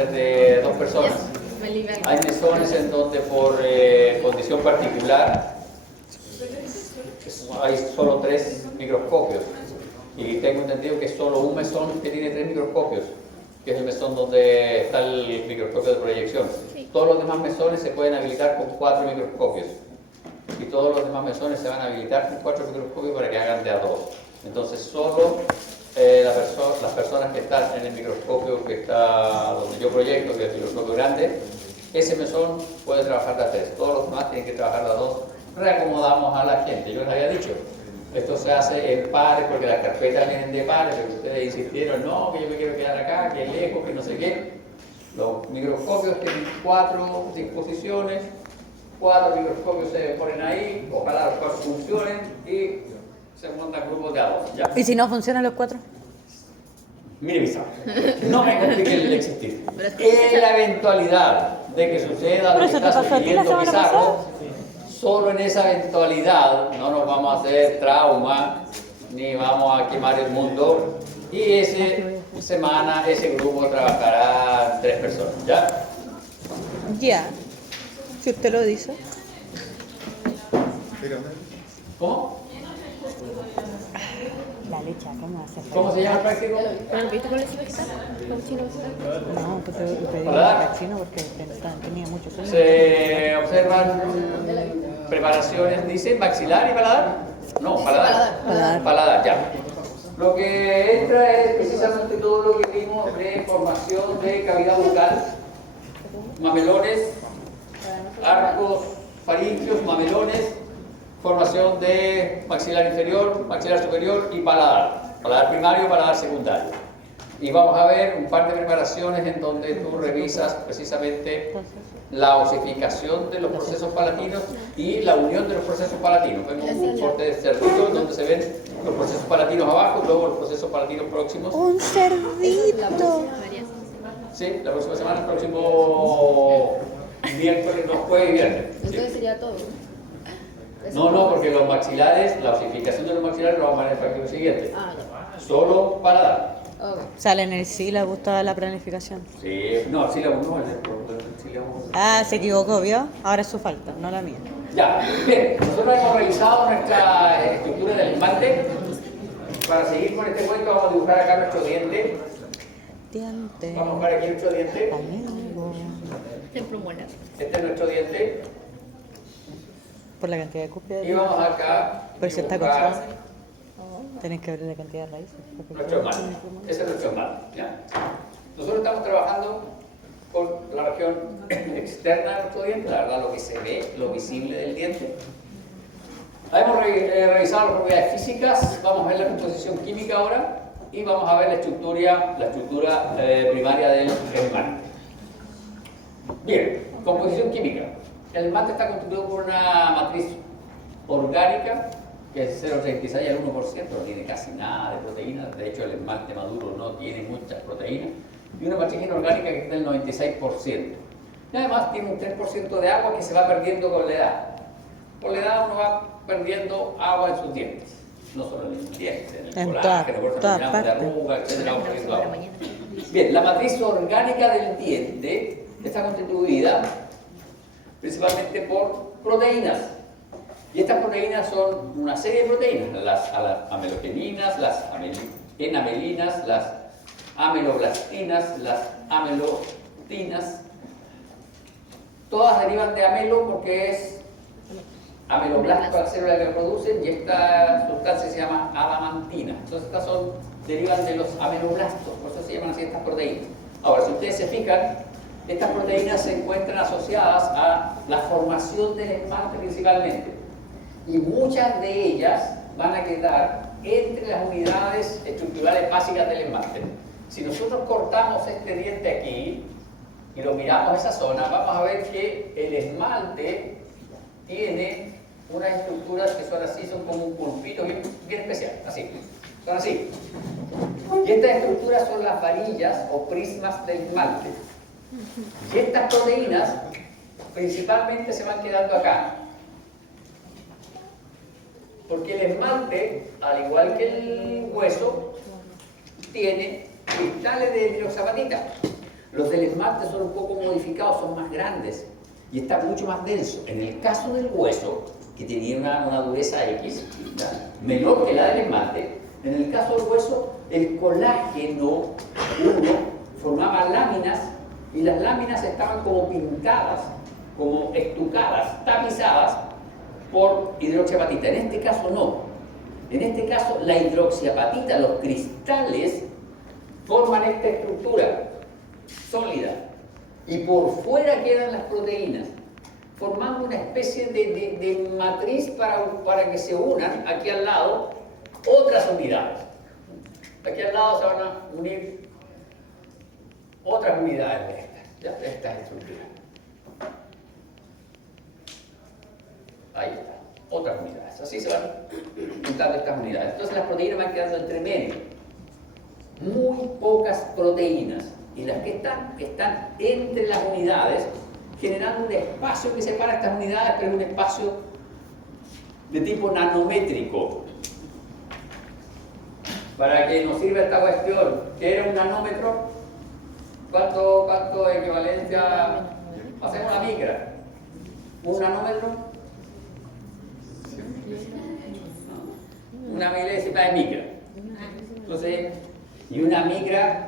ser de 2 personas. Hay mesones en donde por condición particular hay solo 3 microscopios. Y tengo entendido que es solo un mesón que tiene 3 microscopios, que es el mesón donde está el microscopio de proyección. Todos los demás mesones se pueden habilitar con 4 microscopios. Y todos los demás mesones se van a habilitar con 4 microscopios para que hagan de a 2. Entonces solo las personas que están en el microscopio que está donde yo proyecto, que es el microscopio grande, ese mesón puede trabajar de a 3. Todos los demás tienen que trabajar de a 2. Reacomodamos a la gente. Yo les había dicho, esto se hace en pares porque las carpetas vienen de pares, pero ustedes insistieron, no, que yo me quiero quedar acá, que lejos, que no sé qué. Los microscopios tienen 4 disposiciones, 4 microscopios se ponen ahí, ojalá los 4 funcionen y se montan grupos de a 2. ¿Ya? ¿Y si no funcionan los 4? Mire, Pizarro, no me complique el existir. En la eventualidad de que suceda lo que está sucediendo, Pizarro, solo en esa eventualidad no nos vamos a hacer trauma ni vamos a quemar el mundo. Y esa semana ese grupo trabajará 3 personas, ¿ya? Ya, si usted lo dice. ¿Cómo? La leche, ¿cómo hace? ¿Cómo se llama el práctico? ¿Viste con la chica? ¿Con chino? No, que pedí ¿Paladar? chino porque tenía mucho sueño. Se observan preparaciones, dice, maxilar y paladar. No, paladar. Paladar. Paladar, ya. Lo que entra es precisamente todo lo que vimos de formación de cavidad bucal, mamelones, arcos faríngeos, mamelones, formación de maxilar inferior, maxilar superior y paladar. Paladar primario, paladar secundario. Y vamos a ver un par de preparaciones en donde tú revisas precisamente la osificación de los procesos palatinos y la unión de los procesos palatinos. Vemos un corte de cerdito donde se ven los procesos palatinos abajo y luego los procesos palatinos próximos. ¡Un cerdito! Sí, la próxima semana, el próximo miércoles, no, jueves y viernes. Sí. Entonces sería todo. No, porque los maxilares, la osificación de los maxilares lo vamos a ver en el práctico siguiente. Ah, ya. Solo para dar. Ok. Sale en el sílabo toda la planificación. Sí, no, el sílabo no, el sílabo. Ah, se equivocó, ¿vio? Ahora es su falta, no la mía. Ya, bien, nosotros hemos revisado nuestra estructura del esmalte. Para seguir con este cuento vamos a dibujar acá nuestro diente. Diente. Vamos a dibujar aquí nuestro diente. Amigo. Siempre un buena. Este es nuestro diente. Por la cantidad de copias. Y vamos acá Por si está dibujar cortado. Tenés que ver la cantidad de raíces. nuestro esmalte. Ese es nuestro esmalte. ¿Ya? Nosotros estamos trabajando con la región externa de nuestro diente, la verdad lo que se ve, lo visible del diente. Hemos revisado las propiedades físicas, vamos a ver la composición química ahora y vamos a ver la estructura primaria del esmalte. Bien, composición química. El esmalte está constituido por una matriz orgánica que es 0,36 al 1%, no tiene casi nada de proteínas, de hecho el esmalte maduro no tiene muchas proteínas, y una matriz inorgánica que está en el 96%. Y además tiene un 3% de agua que se va perdiendo con la edad. Con la edad uno va perdiendo agua en sus dientes, no solo en los dientes, en el En colágeno, por eso todas terminamos de partes. arruga, etcétera, vamos perdiendo agua. Bien, la matriz orgánica del diente está constituida principalmente por proteínas. Y estas proteínas son una serie de proteínas, las amelogeninas, las enamelinas, las ameloblastinas, las amelotinas. Todas derivan de amelo porque es ameloblasto la célula que lo producen y esta sustancia se llama adamantina. Entonces estas derivan de los ameloblastos, por eso se llaman así estas proteínas. Ahora, si ustedes se fijan, estas proteínas se encuentran asociadas a la formación del esmalte principalmente. Y muchas de ellas van a quedar entre las unidades estructurales básicas del esmalte. Si nosotros cortamos este diente aquí y lo miramos a esa zona, vamos a ver que el esmalte tiene unas estructuras que son así, son como un pulpito bien especial, así, son así. Y estas estructuras son las varillas o prismas del esmalte. Y estas proteínas principalmente se van quedando acá. Porque el esmalte, al igual que el hueso, tiene cristales de hidroxapatita. Los del esmalte son un poco modificados, son más grandes y está mucho más denso. En el caso del hueso, que tenía una dureza X, ¿ya?, menor que la del esmalte, en el caso del hueso, el colágeno 1 formaba láminas y las láminas estaban como pintadas, como estucadas, tapizadas por hidroxiapatita. En este caso no. En este caso la hidroxiapatita, los cristales, forman esta estructura sólida y por fuera quedan las proteínas, formando una especie de matriz para que se unan aquí al lado otras unidades. Aquí al lado se van a unir otras unidades de estas estructuras. Ahí está, otras unidades. Así se van juntando estas unidades. Entonces las proteínas van quedando entre medio. Muy pocas proteínas. Y las que están entre las unidades, generando un espacio que separa estas unidades, pero es un espacio de tipo nanométrico. Para que nos sirva esta cuestión, ¿qué era un nanómetro? ¿Cuánto equivalencia? Hacemos la micra. ¿Un nanómetro? Una milésima de micra. Entonces, y una micra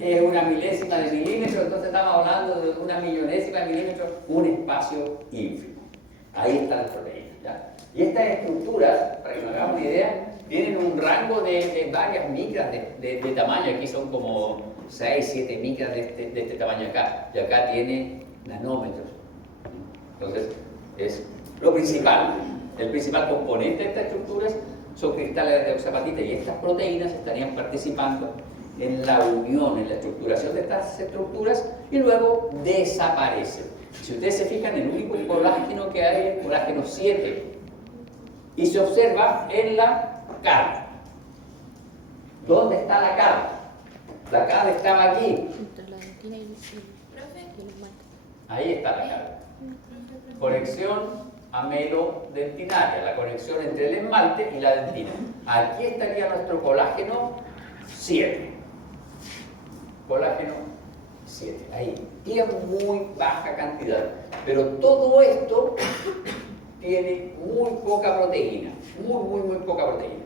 es una milésima de milímetro, entonces estamos hablando de una millonésima de milímetro, un espacio ínfimo. Ahí están las proteínas, ¿ya? Y estas estructuras, para que nos hagamos una idea, tienen un rango de varias micras de tamaño. Aquí son como 6, 7 micras de este tamaño acá. Y acá tiene nanómetros. Entonces, es lo principal. El principal componente de estas estructuras son cristales de hidroxiapatita y estas proteínas estarían participando en la unión, en la estructuración de estas estructuras y luego desaparecen. Si ustedes se fijan, el único colágeno que hay es el colágeno 7 y se observa en la carne. ¿Dónde está la carne? La carne estaba aquí. Entre la dentina y el esmalte. Ahí está la carne. Conexión amelodentinaria, la conexión entre el esmalte y la dentina. Aquí estaría nuestro colágeno 7. Colágeno 7, ahí. Y en muy baja cantidad. Pero todo esto tiene muy poca proteína. Muy poca proteína.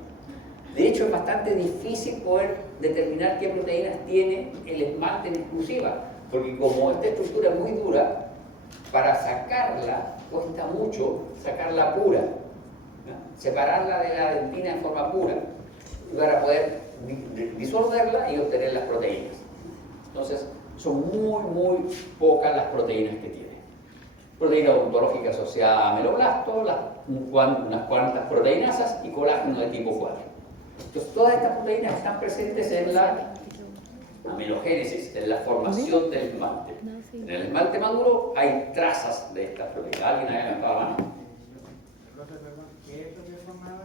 De hecho, es bastante difícil poder determinar qué proteínas tiene el esmalte en exclusiva. Porque como esta estructura es muy dura, para sacarla cuesta mucho sacarla pura, ¿no? Separarla de la dentina en forma pura para poder disolverla y obtener las proteínas. Entonces, son muy pocas las proteínas que tiene. Proteína odontológica asociada a ameloblasto, unas cuantas proteinasas y colágeno de tipo 4. Entonces, todas estas proteínas están presentes en la amelogénesis, en la formación del esmalte. En el esmalte maduro hay trazas de estas proteínas. ¿Alguien ha levantado la mano? ¿Qué es lo que formaba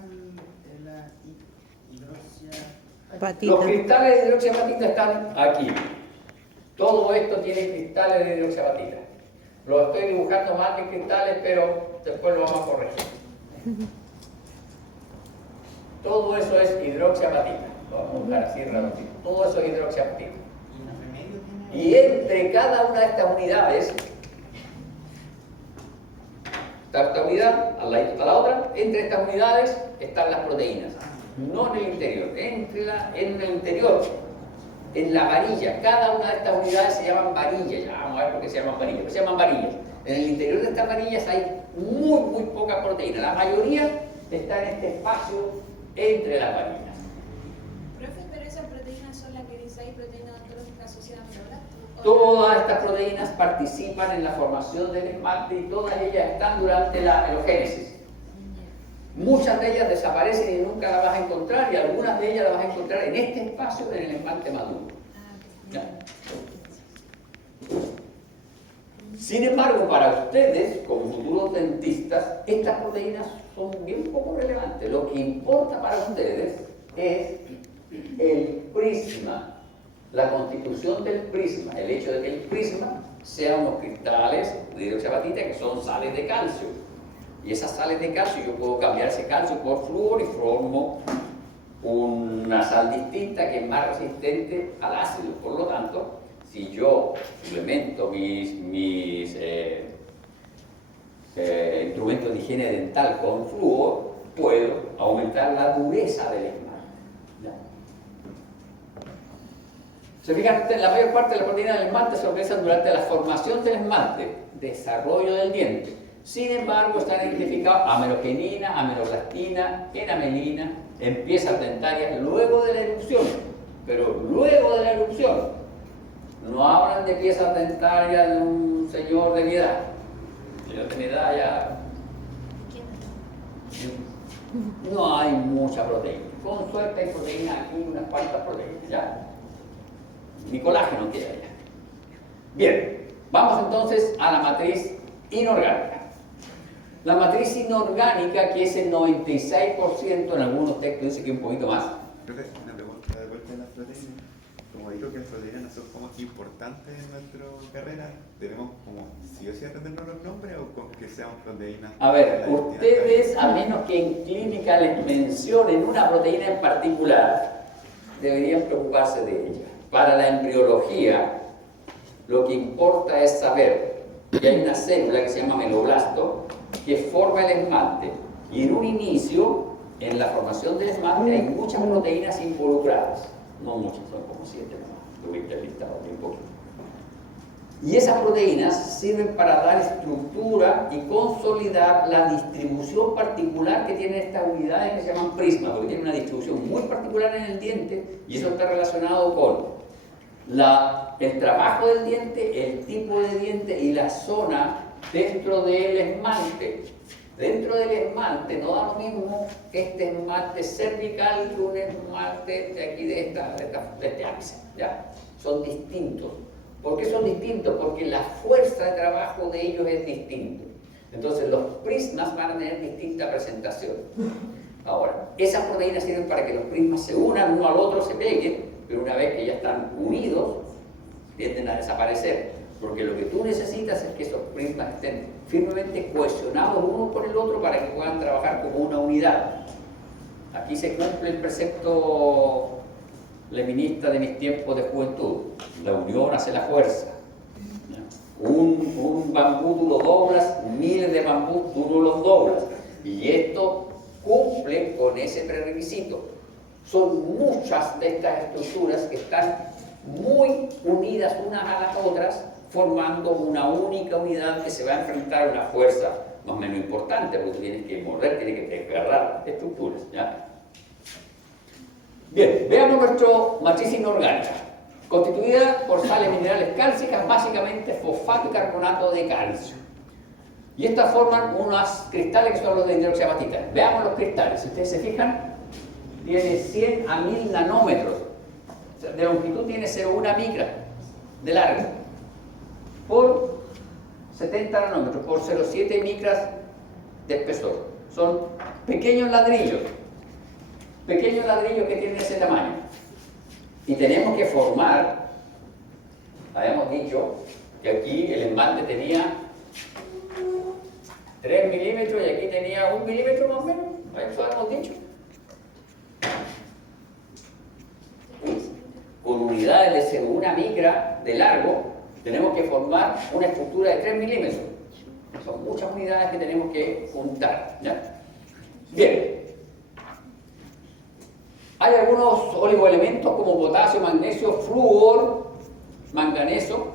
la hidroxiapatita? Patita. Los cristales de hidroxiapatita están aquí. Todo esto tiene cristales de hidroxiapatita. Lo estoy dibujando más que cristales, pero después lo vamos a corregir. Todo eso es hidroxiapatita. Lo vamos a dibujar así redondito. Todo eso es hidroxiapatita. ¿Y los remedios tienen? Y entre cada una de estas unidades, esta unidad, al lado está la otra, entre estas unidades están las proteínas. No en el interior, en el interior, en la varilla. Cada una de estas unidades se llaman varillas. Ya vamos a ver por qué se llaman varillas. Pero se llaman varillas. En el interior de estas varillas hay muy poca proteína. La mayoría está en este espacio entre las varillas. Profe, pero esas proteínas son las que dice ahí, proteína odontológica asociada a ameloblasto. Todas estas proteínas participan en la formación del esmalte y todas ellas están durante la amelogénesis. Muchas de ellas desaparecen y nunca las vas a encontrar y algunas de ellas las vas a encontrar en este espacio en el esmalte maduro. ¿Ya? Sin embargo, para ustedes, como futuros dentistas, estas proteínas son bien poco relevantes. Lo que importa para ustedes es el prisma, la constitución del prisma, el hecho de que el prisma sea unos cristales de hidroxiapatita que son sales de calcio. Y esas sales de calcio, yo puedo cambiar ese calcio por flúor y formo una sal distinta que es más resistente al ácido. Por lo tanto, si yo suplemento mis instrumentos de higiene dental con flúor, puedo aumentar la dureza del esmalte. ¿Ya? Se fijan, la mayor parte de las proteínas del esmalte se organizan durante la formación del esmalte, desarrollo del diente. Sin embargo, están identificados amenorgenina, amenoblastina, enamelina en piezas dentarias luego de la erupción. Pero luego de la erupción, no hablan de piezas dentarias de un señor de mi edad. Si yo tengo edad ya no hay mucha proteína. Con suerte hay proteína aquí, unas cuantas proteínas, ¿ya? Ni colágeno queda ya. Bien, vamos entonces a la matriz inorgánica. La matriz inorgánica, que es el 96%, en algunos textos dice que un poquito más. Creo que una pregunta de vuelta de las proteínas. Como digo que las proteínas no son como importantes en nuestra carrera, ¿debemos como sí o sí aprendernos los nombres o con que sean proteínas? A ver, ustedes, a menos que en clínica les mencionen una proteína en particular, deberían preocuparse de ella. Para la embriología, lo que importa es saber que hay una célula que se llama meloblasto que forma el esmalte, y en un inicio, en la formación del esmalte, hay muchas proteínas involucradas. No muchas, son como 7 nomás, tuviste el listado de un poquito. Y esas proteínas sirven para dar estructura y consolidar la distribución particular que tienen estas unidades que se llaman prismas, porque tienen una distribución muy particular en el diente, y eso está relacionado con el trabajo del diente, el tipo de diente y la zona dentro del esmalte. Dentro del esmalte no da lo mismo este esmalte cervical que un esmalte de aquí de este ápice, ¿ya? Son distintos. ¿Por qué son distintos? Porque la fuerza de trabajo de ellos es distinta. Entonces los prismas van a tener distinta presentación. Ahora, esas proteínas sirven para que los prismas se unan uno al otro, se peguen, pero una vez que ya están unidos, tienden a desaparecer. Porque lo que tú necesitas es que esos prismas estén firmemente cohesionados uno por el otro para que puedan trabajar como una unidad. Aquí se cumple el precepto leninista de mis tiempos de juventud. La unión hace la fuerza. Un bambú tú lo doblas, miles de bambú tú no los doblas. Y esto cumple con ese prerequisito. Son muchas de estas estructuras que están muy unidas unas a las otras, formando una única unidad que se va a enfrentar a una fuerza más o menos importante, porque tú tienes que morder, tienes que desgarrar estructuras, ¿ya? Bien, veamos nuestra matriz inorgánica, constituida por sales minerales cálcicas, básicamente fosfato y carbonato de calcio. Y estas forman unos cristales que son los de hidroxiapatita. Veamos los cristales, si ustedes se fijan, tiene 100 a 1000 nanómetros, o sea, de longitud tiene 0,1 micra de largo, por 70 nanómetros, por 0,7 micras de espesor. Son pequeños ladrillos que tienen ese tamaño. Y tenemos que formar, habíamos dicho que aquí el esmalte tenía 3 milímetros y aquí tenía 1 milímetro más o menos, eso habíamos dicho. Con unidades de 0,1 micra de largo, tenemos que formar una estructura de 3 milímetros. Son muchas unidades que tenemos que juntar, ¿ya? Bien. Hay algunos oligoelementos como potasio, magnesio, flúor, manganeso.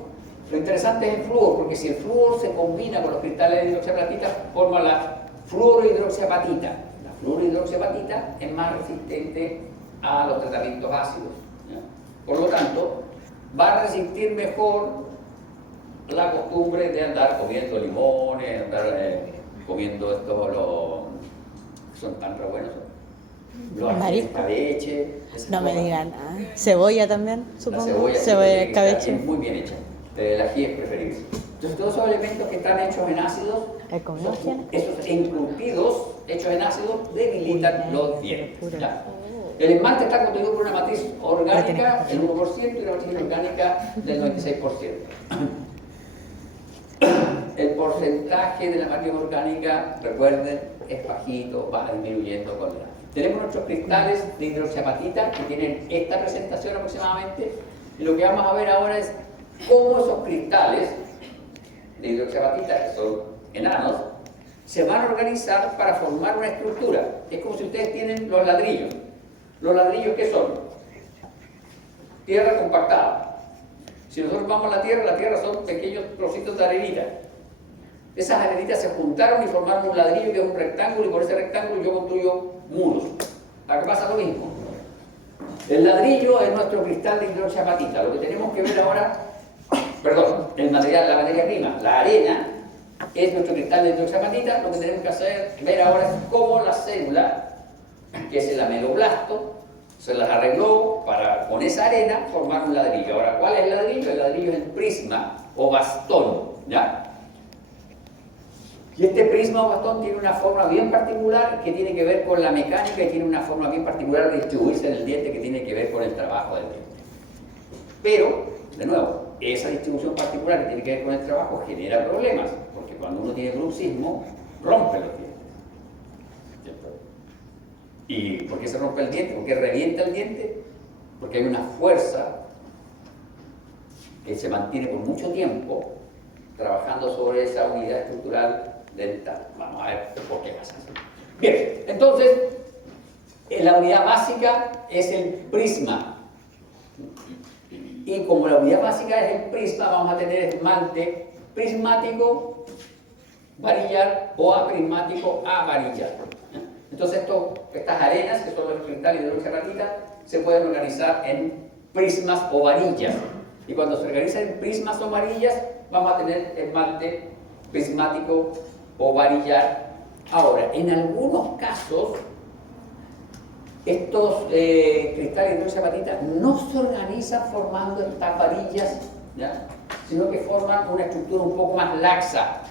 Lo interesante es el flúor, porque si el flúor se combina con los cristales de hidroxiapatita, forma la fluorohidroxiapatita. La fluorohidroxiapatita es más resistente a los tratamientos ácidos, ¿ya? Por lo tanto, va a resistir mejor la costumbre de andar comiendo limones, andar comiendo estos que son tan re buenos. Los Marisco. escabeche. No me digan nada. Cebolla también, supongo. La cebolla, sí, escabeche. es muy bien hecha. El ají es preferido. Entonces, todos esos elementos que están hechos en ácidos, esos encurtidos hechos en ácidos, debilitan los dientes. ¿Ya? El esmalte está constituido por una matriz orgánica, el 1%, y una matriz inorgánica del 96%. El porcentaje de la matriz orgánica, recuerden, es bajito, va disminuyendo con la... Tenemos nuestros cristales de hidroxiapatita que tienen esta presentación aproximadamente, y lo que vamos a ver ahora es cómo esos cristales de hidroxiapatita, que son enanos, se van a organizar para formar una estructura. Es como si ustedes tienen los ladrillos. ¿Los ladrillos qué son? Tierra compactada. Si nosotros vamos a la tierra son pequeños trocitos de arenita. Esas arenitas se juntaron y formaron un ladrillo que es un rectángulo, y por ese rectángulo yo construyo muros. Acá pasa lo mismo. El ladrillo es nuestro cristal de hidroxiapatita. Lo que tenemos que ver ahora, perdón, la materia prima, la arena es nuestro cristal de hidroxiapatita. Lo que tenemos que ver ahora es cómo la célula, que es el ameloblasto, se las arregló para, con esa arena, formar un ladrillo. Ahora, ¿cuál es el ladrillo? El ladrillo es el prisma o bastón, ¿ya? Y este prisma o bastón tiene una forma bien particular que tiene que ver con la mecánica y tiene una forma bien particular de distribuirse en el diente que tiene que ver con el trabajo del diente. Pero, de nuevo, esa distribución particular que tiene que ver con el trabajo genera problemas, porque cuando uno tiene bruxismo, rompe los dientes. ¿Cierto? ¿Y por qué se rompe el diente? ¿Por qué revienta el diente? Porque hay una fuerza que se mantiene por mucho tiempo trabajando sobre esa unidad estructural dental. Vamos a ver por qué pasa eso. Bien, entonces, la unidad básica es el prisma. Y como la unidad básica es el prisma, vamos a tener esmalte prismático varillar o aprismático avarillar. Entonces, estas arenas, que son los cristales de hidroxiapatita, se pueden organizar en prismas o varillas. Y cuando se organizan en prismas o varillas, vamos a tener esmalte prismático o varillar. Ahora, en algunos casos, estos cristales de hidroxiapatita no se organizan formando estas varillas, ¿ya? Sino que forman una estructura un poco más laxa,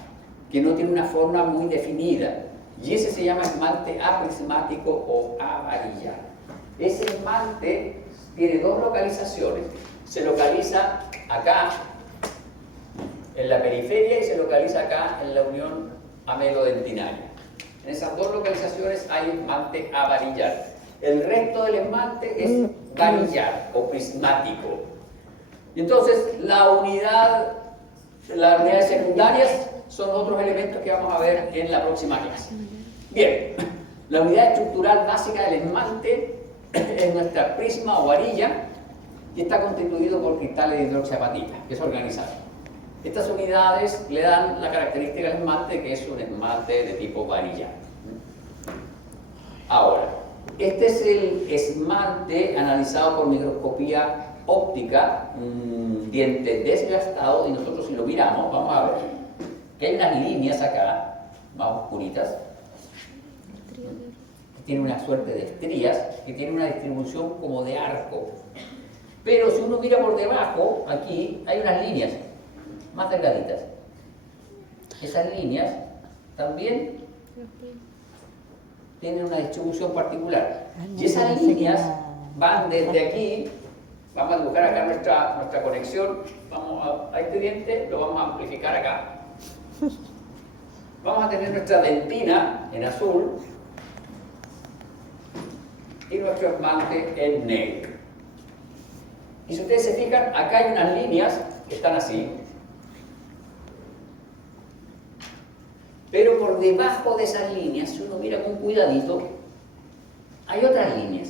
que no tiene una forma muy definida. Y ese se llama esmalte aprismático o avarillar. Ese esmalte tiene dos localizaciones. Se localiza acá, en la periferia, y se localiza acá en la unión amelodentinaria. En esas dos localizaciones hay esmalte avarillar. El resto del esmalte es varillar o prismático. Y entonces las unidades secundarias son otros elementos que vamos a ver en la próxima clase. Bien, la unidad estructural básica del esmalte es nuestra prisma o varilla y está constituido por cristales de hidroxiapatita, que es organizado. Estas unidades le dan la característica del esmalte, que es un esmalte de tipo varilla. Ahora, este es el esmalte analizado por microscopía óptica, un diente desgastado, y nosotros si lo miramos, vamos a ver que hay unas líneas acá, más oscuritas, que tienen una suerte de estrías, que tienen una distribución como de arco. Pero si uno mira por debajo, aquí hay unas líneas más delgaditas. Esas líneas también tienen una distribución particular. Y esas líneas van desde aquí, vamos a dibujar acá nuestra conexión, vamos a este diente, lo vamos a amplificar acá. Vamos a tener nuestra dentina en azul y nuestro esmalte en negro. Y si ustedes se fijan, acá hay unas líneas que están así, pero por debajo de esas líneas, si uno mira con cuidadito, hay otras líneas.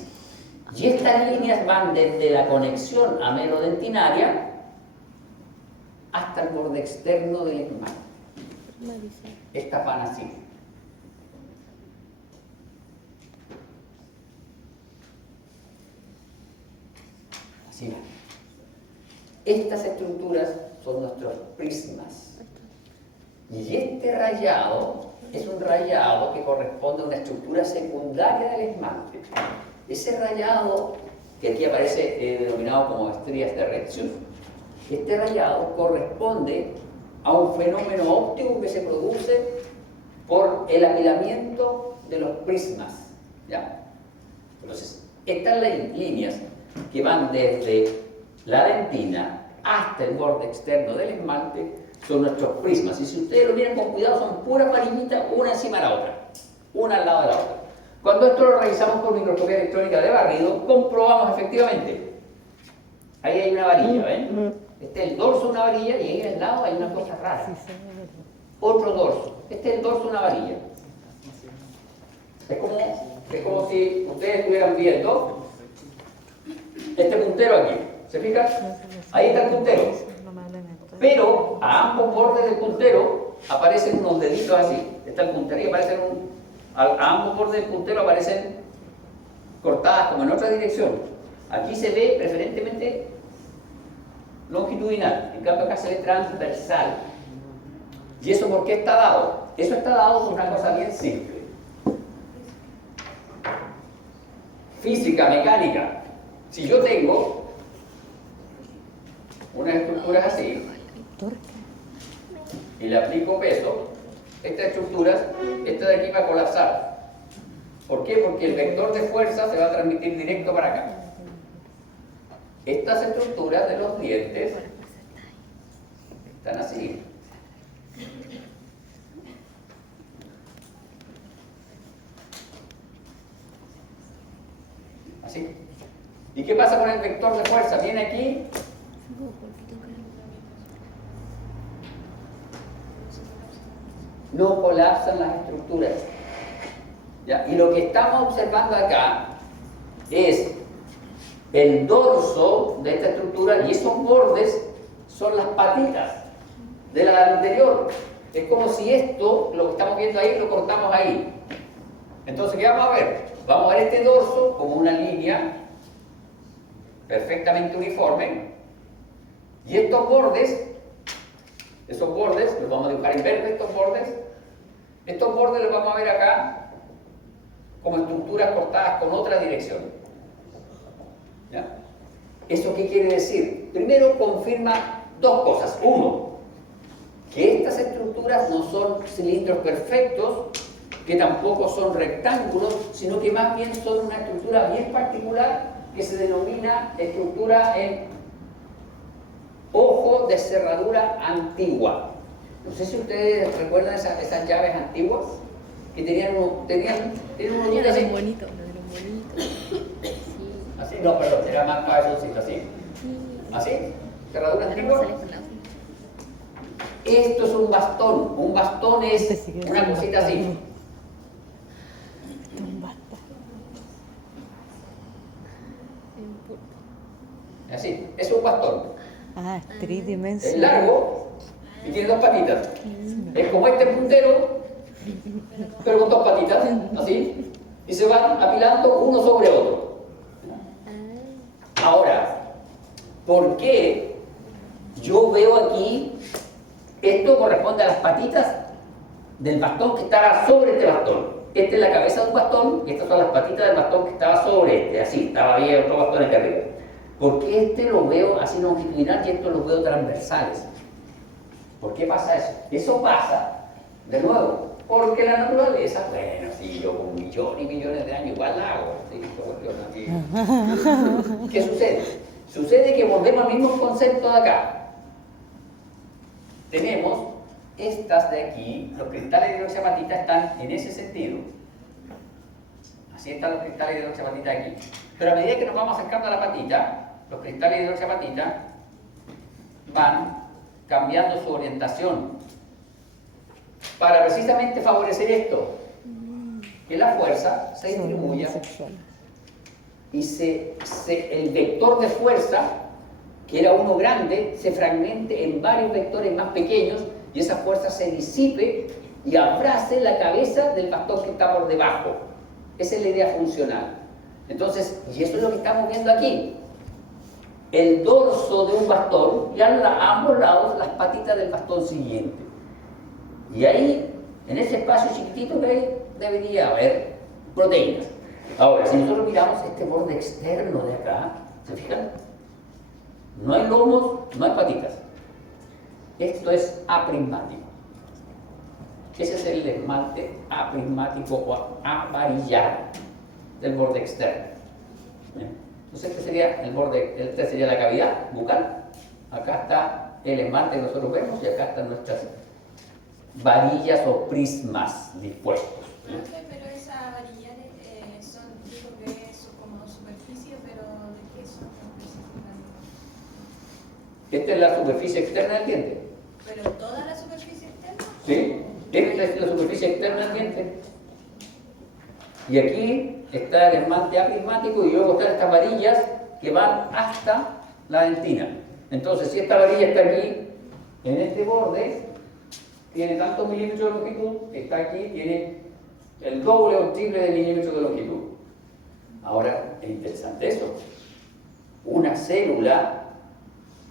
Y estas líneas van desde la conexión amelodentinaria hasta el borde externo del esmalte. Estas van así. Así van. Estas estructuras son nuestros prismas. Y este rayado es un rayado que corresponde a una estructura secundaria del esmalte. Ese rayado, que aquí aparece denominado como estrías de Retzius, este rayado corresponde a un fenómeno óptico que se produce por el apilamiento de los prismas, ¿ya? Entonces, estas líneas que van desde la dentina hasta el borde externo del esmalte son nuestros prismas. Y si ustedes lo miran con cuidado, son puras varillitas, una encima de la otra, una al lado de la otra. Cuando esto lo revisamos por microscopía electrónica de barrido, comprobamos efectivamente. Ahí hay una varilla, ¿ven? Este es el dorso de una varilla y ahí al lado hay una cosa rara. Otro dorso. Este es el dorso de una varilla. Es como si ustedes estuvieran viendo este puntero aquí. ¿Se fijan? Ahí está el puntero. Pero a ambos bordes del puntero aparecen unos deditos así. Está el puntero y aparecen a ambos bordes del puntero aparecen cortadas como en otra dirección. Aquí se ve preferentemente longitudinal, en cambio acá se ve transversal. ¿Y eso por qué está dado? Eso está dado por una cosa bien simple. Física, mecánica. Si yo tengo unas estructuras así y le aplico peso, estas estructuras, esta de aquí va a colapsar. ¿Por qué? Porque el vector de fuerza se va a transmitir directo para acá. Estas estructuras de los dientes están así. Así. ¿Y qué pasa con el vector de fuerza? Viene aquí. No colapsan las estructuras. ¿Ya? Y lo que estamos observando acá es el dorso de esta estructura y esos bordes son las patitas de la anterior. Es como si esto, lo que estamos viendo ahí, lo cortamos ahí. Entonces, ¿qué vamos a ver? Vamos a ver este dorso como una línea perfectamente uniforme y estos bordes, esos bordes, los vamos a dibujar en verde, estos bordes los vamos a ver acá como estructuras cortadas con otra dirección. ¿Ya? ¿Eso qué quiere decir? Primero confirma dos cosas. Uno, que estas estructuras no son cilindros perfectos, que tampoco son rectángulos, sino que más bien son una estructura bien particular que se denomina estructura en ojo de cerradura antigua. No sé si ustedes recuerdan esas llaves antiguas que tenían unos dientes así. Bonito, uno de los bonitos. Sí. Así, no, perdón, era más cabezoncito, así. ¿Así? ¿Cerradura antigua? Esto es un bastón. Un bastón es una cosita así. Así, es un bastón. Ah, es Es tridimensional. largo y tiene dos patitas. Es como este puntero, pero con dos patitas, así. Y se van apilando uno sobre otro. Ahora, ¿por qué yo veo aquí, esto corresponde a las patitas del bastón que estaba sobre este bastón? Esta es la cabeza de un bastón y estas son las patitas del bastón que estaba sobre este, así, estaba bien otro bastón aquí arriba. ¿Por qué este lo veo así longitudinal y estos los veo transversales? ¿Por qué pasa eso? Eso pasa, de nuevo, porque la naturaleza, bueno, si yo con millones y millones de años igual la hago, ¿sí? ¿Qué sucede? Sucede que volvemos al mismo concepto de acá. Tenemos estas de aquí, los cristales de hidroxiapatita están en ese sentido. Así están los cristales de hidroxiapatita aquí. Pero a medida que nos vamos acercando a la patita, los cristales de hidroxiapatita van cambiando su orientación para precisamente favorecer esto, que la fuerza se distribuya y el vector de fuerza, que era uno grande, se fragmente en varios vectores más pequeños y esa fuerza se disipe y abrace la cabeza del bastón que está por debajo. Esa es la idea funcional. Entonces, y eso es lo que estamos viendo aquí. El dorso de un bastón y a ambos lados las patitas del bastón siguiente. Y ahí, en ese espacio chiquitito que hay, debería haber proteínas. Ahora, si nosotros miramos este borde externo de acá, ¿se fijan? No hay lomos, no hay patitas. Esto es aprismático. Ese es el esmalte aprismático o avarillar del borde externo. ¿Bien? Entonces este sería el borde, esta sería la cavidad bucal. Acá está el esmalte que nosotros vemos y acá están nuestras varillas o prismas dispuestos. Profe, pero esas varillas son, digo que es como superficie, pero ¿de qué son específicamente? Esta es la superficie externa del diente. ¿Pero toda la superficie externa? ¿Sí? Esta es la superficie externa del diente. Y aquí está el esmalte aprismático y luego están estas varillas que van hasta la dentina. Entonces, si esta varilla está aquí, en este borde, tiene tantos milímetros de longitud, está aquí, tiene el doble o el triple de milímetros de longitud. Ahora, es interesante eso. Una célula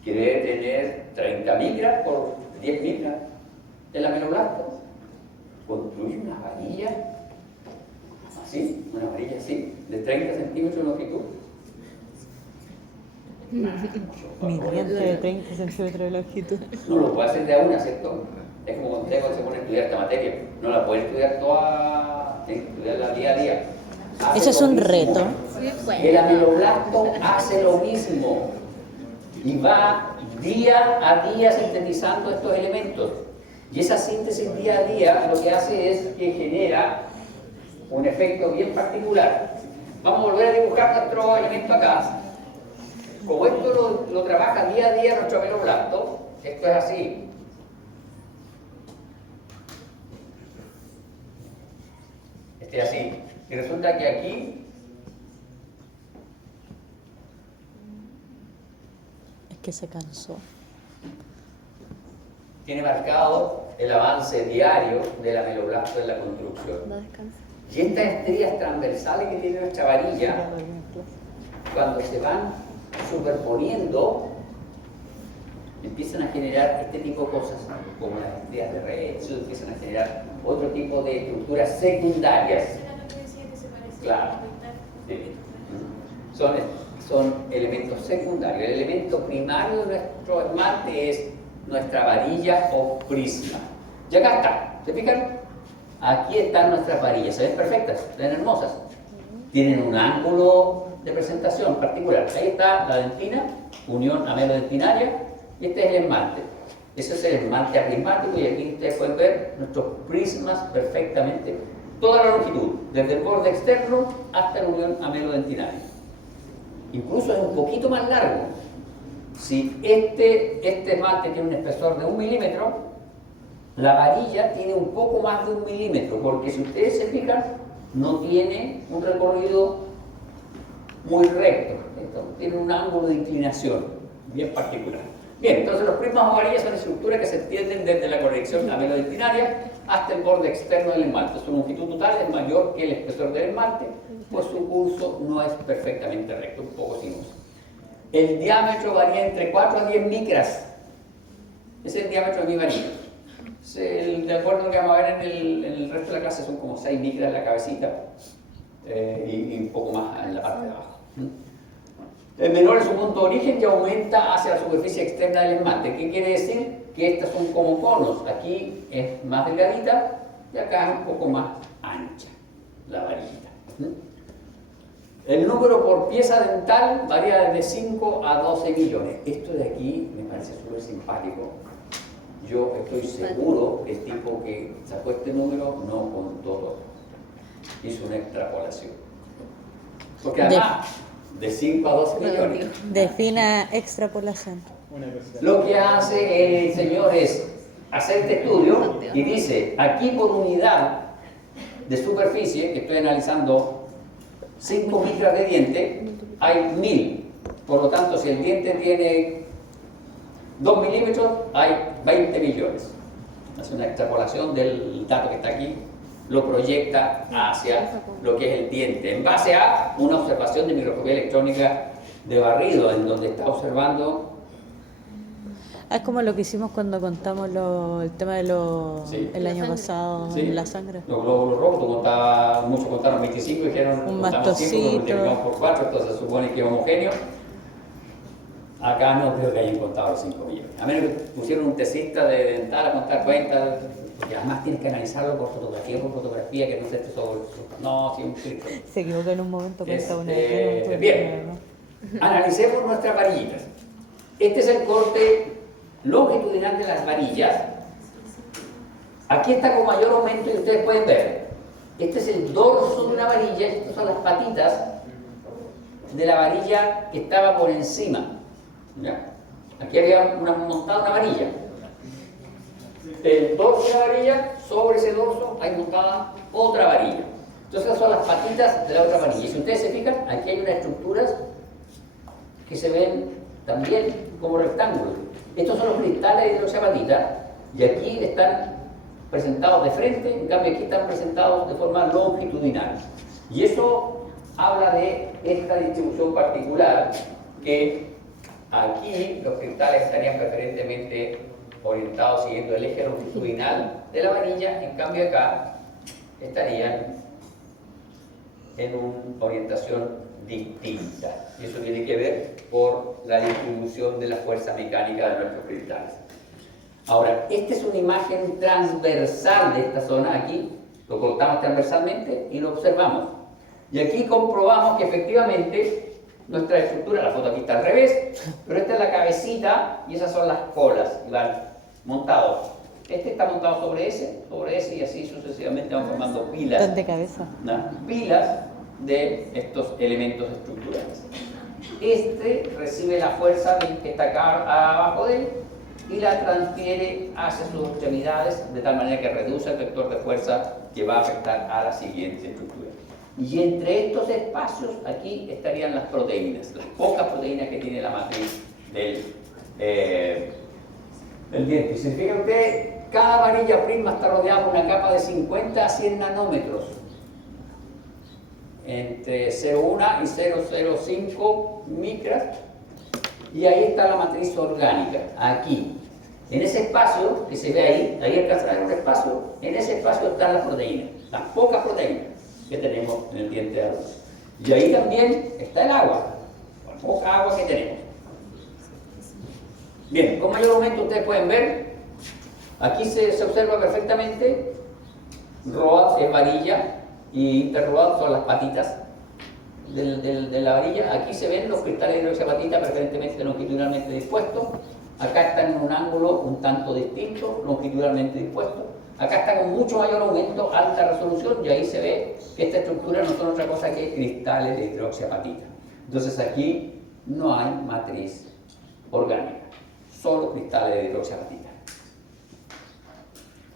que debe tener 30 micras por 10 micras del ameloblasto, construye una varilla así, una varilla así, de 30 centímetros de longitud. Mi diente de 30 centímetros de longitud. No lo puede hacer de a una, ¿cierto? Es como cuando usted se pone a estudiar esta materia. No la puede estudiar toda, tiene que estudiarla día a día. Hace Eso es lo un mismo. reto. El ameloblasto hace lo mismo y va día a día sintetizando estos elementos. Y esa síntesis día a día lo que hace es que genera un efecto bien particular. Vamos a volver a dibujar nuestro elemento acá. Como esto lo trabaja día a día nuestro ameloblasto, esto es así. Este es así. Y resulta que aquí Es que se cansó. tiene marcado el avance diario del ameloblasto en la construcción. No descansa. Y estas estrías transversales que tiene nuestra varilla, cuando se van superponiendo, empiezan a generar este tipo de cosas, como las estrías de Rayleigh, empiezan a generar otro tipo de estructuras secundarias. Esa era lo que decía que se parecía Claro. a pintar. Sí. Son elementos secundarios. El elemento primario de nuestro esmalte es nuestra varilla o prisma. Y acá está, ¿se fijan? Aquí están nuestras varillas, se ven perfectas, se ven hermosas. Tienen un ángulo de presentación particular. Ahí está la dentina, unión amelodentinaria, y este es el esmalte. Ese es el esmalte aprismático y aquí ustedes pueden ver nuestros prismas perfectamente, toda la longitud, desde el borde externo hasta la unión amelodentinaria. Incluso es un poquito más largo. Si este esmalte tiene un espesor de 1 milímetro, la varilla tiene un poco más de 1 milímetro, porque si ustedes se fijan, no tiene un recorrido muy recto. Esto tiene un ángulo de inclinación bien particular. Bien, entonces los prismas o varillas son estructuras que se extienden desde la corrección amelodentinaria hasta el borde externo del esmalte. Su longitud total es mayor que el espesor del esmalte, pues su curso no es perfectamente recto, un poco sinuoso. El diámetro varía entre 4 a 10 micras. Ese es el diámetro de mi varilla. De acuerdo a lo que vamos a ver en el resto de la clase, son como 6 micras en la cabecita y un poco más en la parte de abajo. El menor es su punto de origen y aumenta hacia la superficie externa del esmalte. ¿Qué quiere decir? Que estas son como conos. Aquí es más delgadita y acá es un poco más ancha la varillita. El número por pieza dental varía desde 5 a 12 millones. Esto de aquí me parece súper simpático. Yo estoy seguro que el tipo que sacó este número no contó todo. Hizo una extrapolación. Porque además, de 5 a 12 millones. Defina extrapolación. Una persona. Lo que hace el señor es hacer este estudio y dice, aquí por unidad de superficie, que estoy analizando 5 micras de diente, hay 1000. Por lo tanto, si el diente tiene 2 milímetros, hay 20 millones. Hace una extrapolación del dato que está aquí, lo proyecta hacia lo que es el diente, en base a una observación de microscopía electrónica de barrido, en donde está observando. Es como lo que hicimos cuando contamos el tema de Sí. el año pasado, Sí. la sangre. Los glóbulos rojos, muchos contaron 25 y dijeron Un contamos 5, lo mastocito. multiplicamos por 4, entonces se supone que es homogéneo. Acá no creo que hayan contado los 5 millones. A menos que pusieron un tesista de dental a contar cuentas, porque además tienes que analizarlo por fotografía, que no sé sobre. No, sí, un clic. Se equivocó en un momento, cuenta una Bien, analicemos nuestras varillitas. Este es el corte longitudinal de las varillas. Aquí está con mayor aumento y ustedes pueden ver. Este es el dorso de una varilla, estas son las patitas de la varilla que estaba por encima. ¿Ya? Aquí había montada una varilla. El dorso de la varilla, sobre ese dorso hay montada otra varilla. Entonces esas son las patitas de la otra varilla. Y si ustedes se fijan, aquí hay unas estructuras que se ven también como rectángulos. Estos son los cristales de hidroxiapatita y aquí están presentados de frente, en cambio aquí están presentados de forma longitudinal. Y eso habla de esta distribución particular, que aquí los cristales estarían preferentemente orientados siguiendo el eje longitudinal de la varilla, en cambio acá estarían en una orientación distinta. Y eso tiene que ver por la distribución de la fuerza mecánica de nuestros cristales. Ahora, esta es una imagen transversal de esta zona aquí, lo cortamos transversalmente y lo observamos. Y aquí comprobamos que efectivamente nuestra estructura, la foto aquí está al revés, pero esta es la cabecita y esas son las colas, y van montados. Este está montado sobre ese y así sucesivamente van formando pilas. Están de cabeza. Pilas de estos elementos estructurales. Este recibe la fuerza que está acá abajo de él y la transfiere hacia sus extremidades de tal manera que reduce el vector de fuerza que va a afectar a la siguiente estructura. Y entre estos espacios aquí estarían las proteínas, las pocas proteínas que tiene la matriz del diente. Y si se fijan ustedes, cada varilla prisma está rodeada por una capa de 50 a 100 nanómetros, entre 0,1 y 0,05 micras, y ahí está la matriz orgánica, aquí. En ese espacio que se ve ahí alcanza a ver un espacio, en ese espacio están las proteínas, las pocas proteínas que tenemos en el diente de Aarón. Y ahí también está el agua, la poca agua que tenemos. Bien, con mayor aumento ustedes pueden ver, aquí se observa perfectamente, ROAD es varilla y interROAD son las patitas de la varilla. Aquí se ven los cristales de hidroxiapatita preferentemente longitudinalmente dispuestos. Acá están en un ángulo un tanto distinto, longitudinalmente dispuestos. Acá está con mucho mayor aumento, alta resolución, y ahí se ve que esta estructura no son otra cosa que cristales de hidroxiapatita. Entonces aquí no hay matriz orgánica, solo cristales de hidroxiapatita.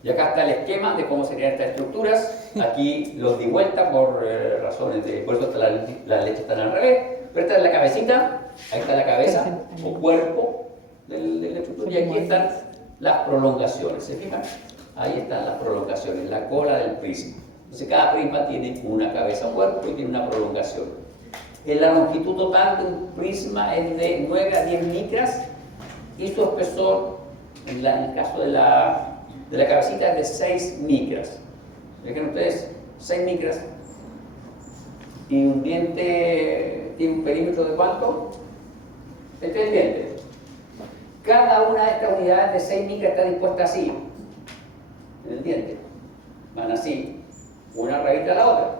Y acá está el esquema de cómo serían estas estructuras. Aquí los di vuelta por razones de... Por eso las leches están al revés. Pero esta es la cabecita, ahí está la cabeza o cuerpo de la estructura, y aquí están las prolongaciones. ¿Se fijan? Ahí están las prolongaciones, la cola del prisma. Entonces cada prisma tiene una cabeza o cuerpo y tiene una prolongación. La longitud total de un prisma es de 9 a 10 micras y su espesor, en el caso de la cabecita, es de 6 micras. Vean ustedes, 6 micras. Y un diente tiene un perímetro de ¿cuánto? Este es el diente. Cada una de estas unidades de 6 micras está dispuesta así, en el diente. Van así, una revista a la otra.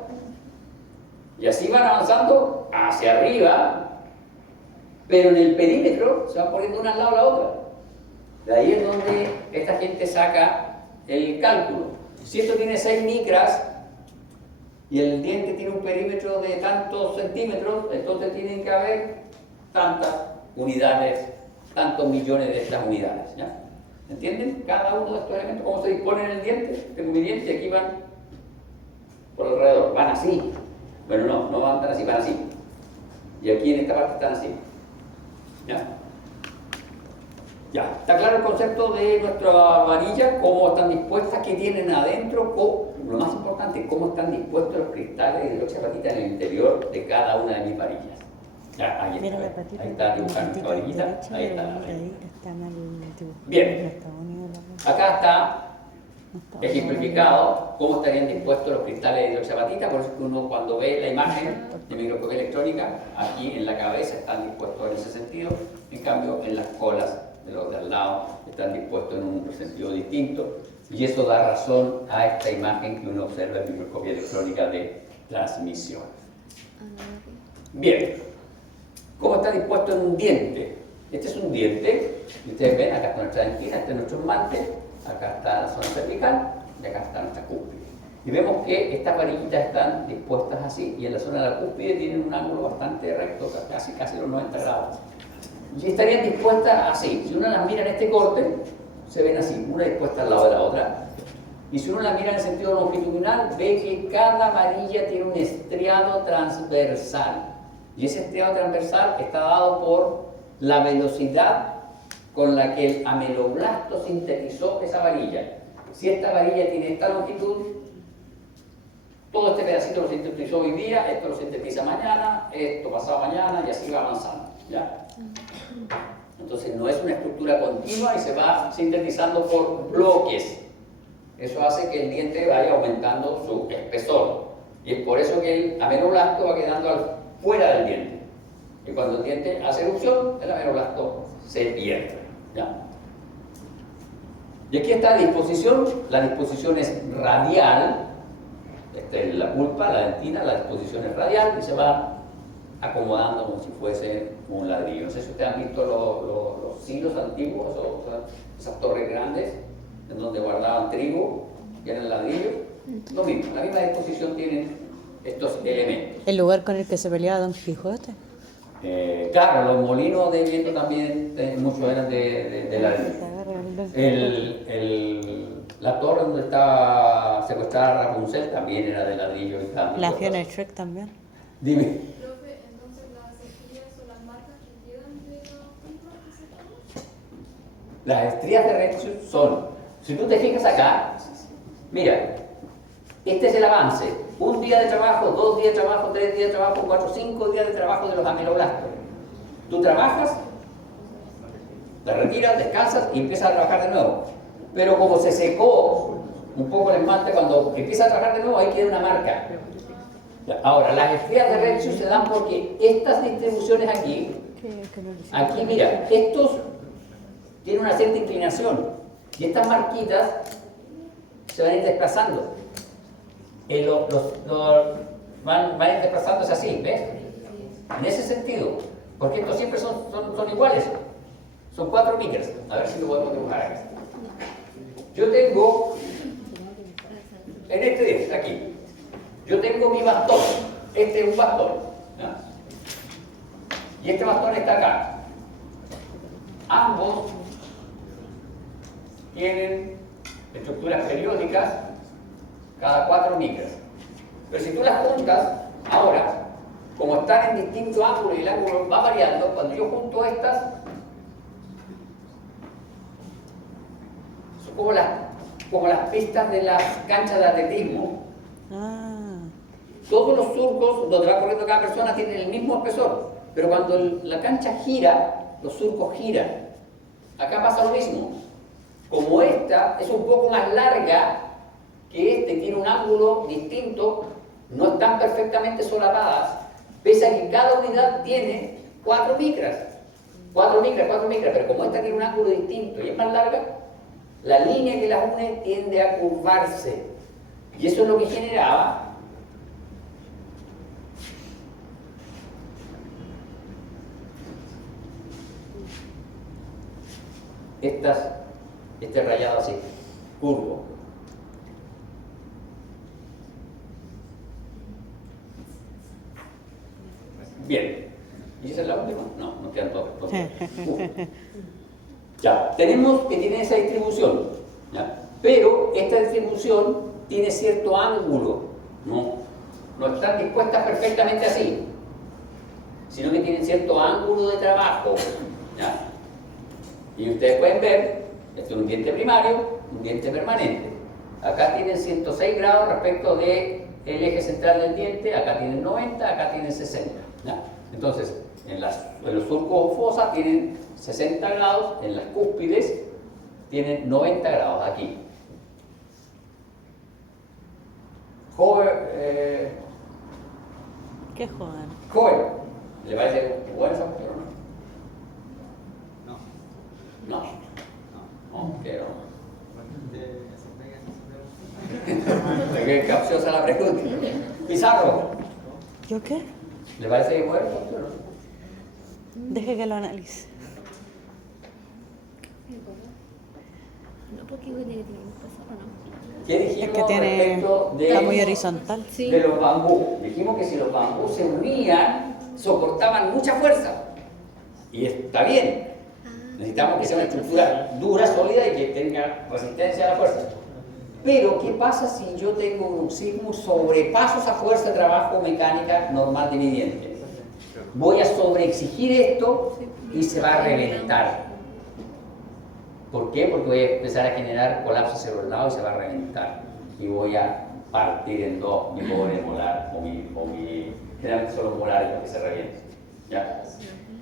Y así van avanzando hacia arriba, pero en el perímetro se van poniendo una al lado de la otra. De ahí es donde esta gente saca el cálculo. Si esto tiene 6 micras y el diente tiene un perímetro de tantos centímetros, entonces tienen que haber tantas unidades, tantos millones de estas unidades. ¿Ya? ¿Entienden? Cada uno de estos elementos, cómo se disponen en el diente. Tengo mi diente y aquí van por alrededor. Van así. Bueno, no van tan así, van así. Y aquí en esta parte están así. ¿Ya? Ya, está claro el concepto de nuestra varilla, cómo están dispuestas, qué tienen adentro, lo más importante, cómo están dispuestos los cristales de hidroxiapatita en el interior de cada una de mis varillas. Ya, ahí Mira está, la patita, ahí está dibujando nuestra varillita, derecha, ahí está. ahí está mal dibujado. Bien. No está unido la- Acá está no está ejemplificado cómo estarían dispuestos los cristales de hidroxiapatita, por eso que uno cuando ve la imagen de microscopía electrónica, aquí en la cabeza están dispuestos en ese sentido, en cambio en las colas de los de al lado están dispuestos en un sentido distinto, y eso da razón a esta imagen que uno observa en microscopía electrónica de transmisión. Bien, ¿cómo está dispuesto en un diente? Este es un diente, y ustedes ven, acá está nuestra dentina, este es nuestro esmalte, acá está la zona cervical y acá está nuestra cúspide. Y vemos que estas varillitas están dispuestas así, y en la zona de la cúspide tienen un ángulo bastante recto, casi los 90 grados. Y estarían dispuestas así. Si uno las mira en este corte, se ven así, una dispuesta al lado de la otra. Y si uno la mira en el sentido longitudinal, ve que cada varilla tiene un estriado transversal. Y ese estriado transversal está dado por la velocidad con la que el ameloblasto sintetizó esa varilla. Si esta varilla tiene esta longitud, todo este pedacito lo sintetizó hoy día, esto lo sintetiza mañana, esto pasado mañana y así va avanzando. ¿Ya? Entonces no es una estructura continua y se va sintetizando por bloques. Eso hace que el diente vaya aumentando su espesor. Y es por eso que el ameloblasto va quedando fuera del diente. Y cuando el diente hace erupción, el ameloblasto se pierde. ¿Ya? Y aquí está la disposición. La disposición es radial. Esta es la pulpa, la dentina, la disposición es radial y se va acomodando como si fuese un ladrillo. No sé si ustedes han visto los silos antiguos, o sea, esas torres grandes en donde guardaban trigo y eran ladrillos. Lo mismo, la misma disposición tienen estos elementos. ¿El lugar con el que se peleaba Don Quijote? Claro, los molinos de viento también, muchos eran de ladrillo. La torre donde estaba secuestrada Rapunzel también era de ladrillo. La Fiona y Shrek también. Dime. Profe, entonces las estrías son las marcas que quedan de los puntos que se toman. Las estrías de Rexus son, si tú te fijas acá, mira, este es el avance. 1 día de trabajo, 2 días de trabajo, 3 días de trabajo, 4, 5 días de trabajo de los ameloblastos. Tú trabajas, te retiras, descansas y empiezas a trabajar de nuevo. Pero como se secó un poco el esmalte, cuando empieza a trabajar de nuevo, ahí queda una marca. Ahora, las estrías de Rexus se dan porque estas distribuciones aquí, mira, estos tienen una cierta inclinación y estas marquitas se van a ir desplazando. Van a ir desplazándose así, ¿ves? En ese sentido, porque estos siempre son iguales. Son 4 micras. A ver si lo podemos dibujar acá. Yo tengo, en este diente, aquí, yo tengo mi bastón. Este es un bastón. ¿Ya? Y este bastón está acá. Ambos tienen estructuras periódicas cada 4 micras. Pero si tú las juntas, ahora, como están en distintos ángulos y el ángulo va variando, cuando yo junto estas, son como las pistas de las canchas de atletismo. Todos los surcos donde va corriendo cada persona tienen el mismo espesor, pero cuando la cancha gira, los surcos giran. Acá pasa lo mismo. Como esta es un poco más larga que este, tiene un ángulo distinto, no están perfectamente solapadas, pese a que cada unidad tiene 4 micras. 4 micras, pero como esta tiene un ángulo distinto y es más larga, la línea que las une tiende a curvarse. Y eso es lo que generaba este rayado así, curvo. Bien. ¿Y esa es la última? No, nos quedan todas. Ya, tenemos que tiene esa distribución, ¿ya? Pero esta distribución tiene cierto ángulo, no están dispuestas perfectamente así, sino que tienen cierto ángulo de trabajo, ¿ya? Y ustedes pueden ver, este es un diente primario, un diente permanente. Acá tienen 106 grados respecto del eje central del diente, acá tienen 90, acá tienen 60, ¿ya? Entonces, en los surcos o fosas tienen 60 grados, en las cúspides tienen 90 grados aquí. ¿Qué joven? Joven, ¿le parece bueno esa cuestión o no? No. No, quiero. Qué capciosa la pregunta. Pizarro, ¿Yo qué? ¿le parece bueno? Deje que lo analice. No, porque tiene que tener un peso, ¿o no? ¿Qué dijimos Es que tiene, respecto está muy horizontal. Sí. de los bambús? Dijimos que si los bambús se unían, soportaban mucha fuerza. Y está bien. Necesitamos que sea una estructura dura, sólida y que tenga resistencia a la fuerza. Pero, ¿qué pasa si yo tengo un bruxismo sobrepaso esa fuerza de trabajo mecánica normal dividiente? Voy a sobreexigir esto y se va a reventar. ¿Por qué? Porque voy a empezar a generar colapso cerebral y se va a reventar. Y voy a partir en dos mi pobre molar o mi generalmente son los molares los que se revientan. ¿Ya?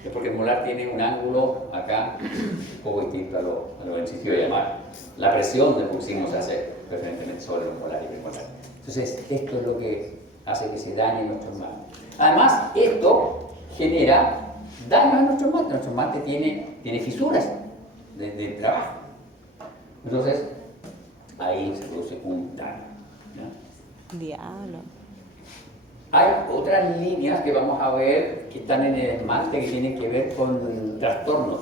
Es porque el molar tiene un ángulo acá un poco distinto a lo que insistió a llamar. La presión del bruxismo se hace preferentemente sobre el molar y premolar. Entonces, esto es lo que hace que se dañe nuestro esmalte. Además, esto genera daños a nuestro esmalte. Nuestro esmalte tiene fisuras de trabajo. Entonces, ahí se produce un daño. ¿Ya? Diablo. Hay otras líneas que vamos a ver que están en el esmalte que tienen que ver con trastornos.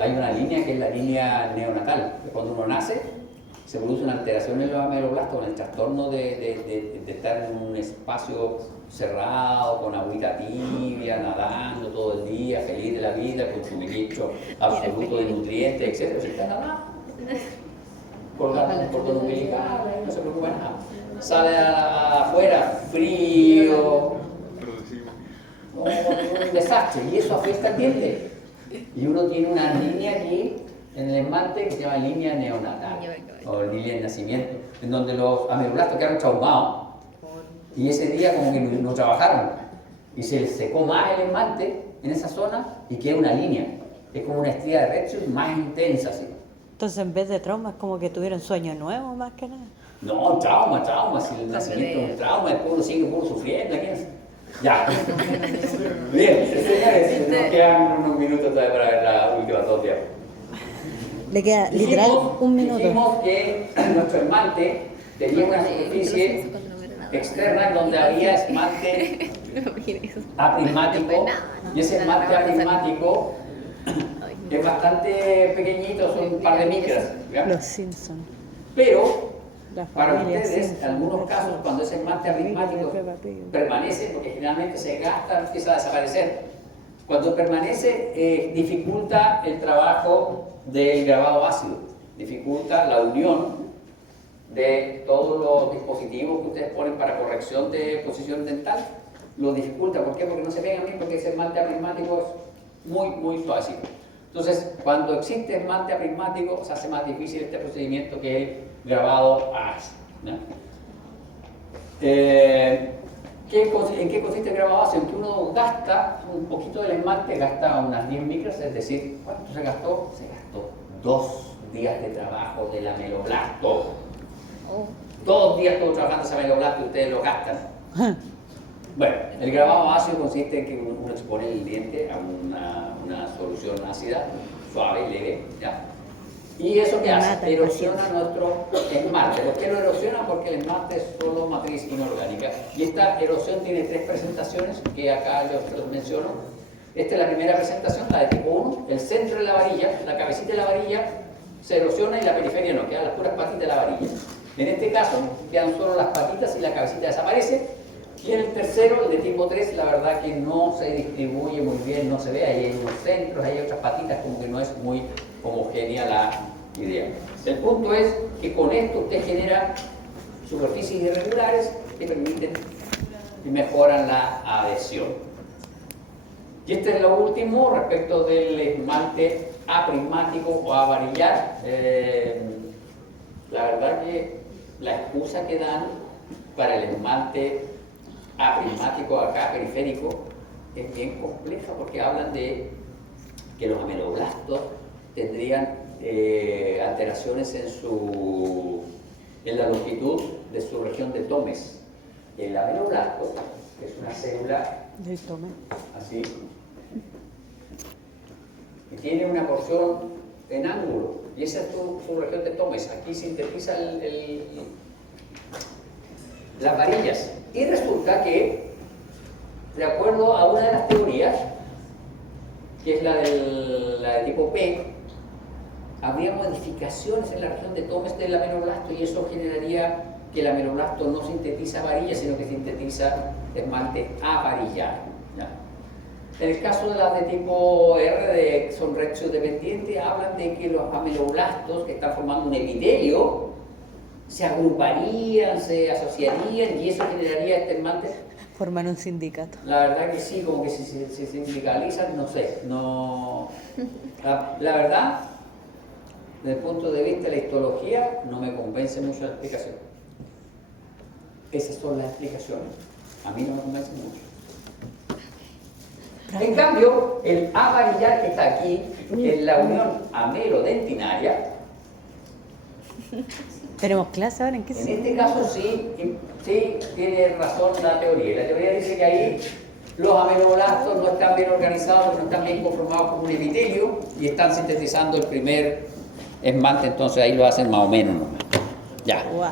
Hay una línea que es la línea neonatal, que cuando uno nace se produce una alteración en los ameloblastos con el trastorno de estar en un espacio cerrado, con agüita tibia, nadando todo el día, feliz de la vida, con suministro absoluto de nutrientes, etc. Se está nadando. Colgando un cordón umbilical, no se preocupa nada. Sale afuera, frío, un desastre, y eso afecta al diente. Y uno tiene una línea aquí en el esmalte que se llama línea neonatal, o línea de nacimiento, en donde los ameloblastos quedaron traumados, y ese día como que no trabajaron, y se les secó más el esmalte en esa zona, y queda una línea. Es como una estría de Redshield más intensa, así. Entonces, en vez de trauma, es como que tuvieron sueño nuevo, más que nada. No, trauma, si el nacimiento es un trauma, después uno sigue puro sufriendo, ¿quién es? Ya. Bien, señores, nos quedan unos minutos todavía para ver la última totia. Le queda literal un minuto. Dijimos que nuestro esmalte tenía una superficie externa donde había esmalte aprismático, y ese esmalte aprismático es bastante pequeñito, son un par de micras. Los Simpsons. Pero La para familia ustedes, en Simpson, algunos Peppa casos, cuando ese esmalte aprismático permanece, porque generalmente se gasta, empieza a desaparecer, cuando permanece dificulta el trabajo del grabado ácido, dificulta la unión de todos los dispositivos que ustedes ponen para corrección de posición dental, lo dificulta. ¿Por qué? Porque no se pegan bien, porque ese esmalte aprismático es muy suavecito. Entonces, cuando existe esmalte aprismático, se hace más difícil este procedimiento que el grabado ácido, ¿no? ¿En qué consiste el grabado ácido? En que uno gasta un poquito del esmalte, gasta unas 10 micras, es decir, ¿cuánto se gastó? Se gastó 2 días de trabajo del ameloblasto. 2 días estuvo trabajando ese ameloblasto y ustedes lo gastan. Bueno, el grabado ácido consiste en que uno expone el diente a una solución ácida, suave y leve, ¿ya? ¿Y eso qué hace? Erosiona nuestro esmalte. ¿Por qué lo erosiona? Porque el esmalte es solo matriz inorgánica. Y esta erosión tiene 3 presentaciones que acá yo les menciono. Esta es la primera presentación, la de tipo 1. El centro de la varilla, la cabecita de la varilla, se erosiona y la periferia no, quedan las puras patitas de la varilla. En este caso, quedan solo las patitas y la cabecita desaparece. Y en el tercero, el de tipo 3, la verdad que no se distribuye muy bien, no se ve, ahí hay unos centros, hay otras patitas, como que no es muy homogénea la idea. El punto es que con esto usted genera superficies irregulares que permiten y mejoran la adhesión. Y este es lo último respecto del esmalte aprismático o avarillar. La verdad que la excusa que dan para el esmalte aprismático acá, periférico, es bien compleja porque hablan de que los ameloblastos tendrían alteraciones en la longitud de su región de Tomes. El ameloblasto, que es una célula Del Tome. así, que tiene una porción en ángulo, y esa es su región de Tomes. Aquí sintetiza las varillas. Y resulta que, de acuerdo a una de las teorías, que es la de tipo P, habría modificaciones en la región de Tomes del ameloblasto y eso generaría que el ameloblasto no sintetiza varillas, sino que sintetiza esmalte avarillado, ¿ya? En el caso de las de tipo R, que son reacción-dependientes, hablan de que los ameloblastos que están formando un epitelio se agruparían, se asociarían y eso generaría estermantes. Forman un sindicato. La verdad que sí, como que si se sindicalizan, no sé, no... La verdad, desde el punto de vista de la histología, no me convence mucho la explicación. Esas son las explicaciones. A mí no me convence mucho. En cambio, el amarillar que está aquí, en la unión amelodentinaria, ¿Tenemos clase ahora? ¿En qué en se- este caso sí tiene razón la teoría. La teoría dice que ahí los ameloblastos no están bien organizados, no están bien conformados como un epitelio y están sintetizando el primer esmante, entonces ahí lo hacen más o menos nomás. Ya. Guau.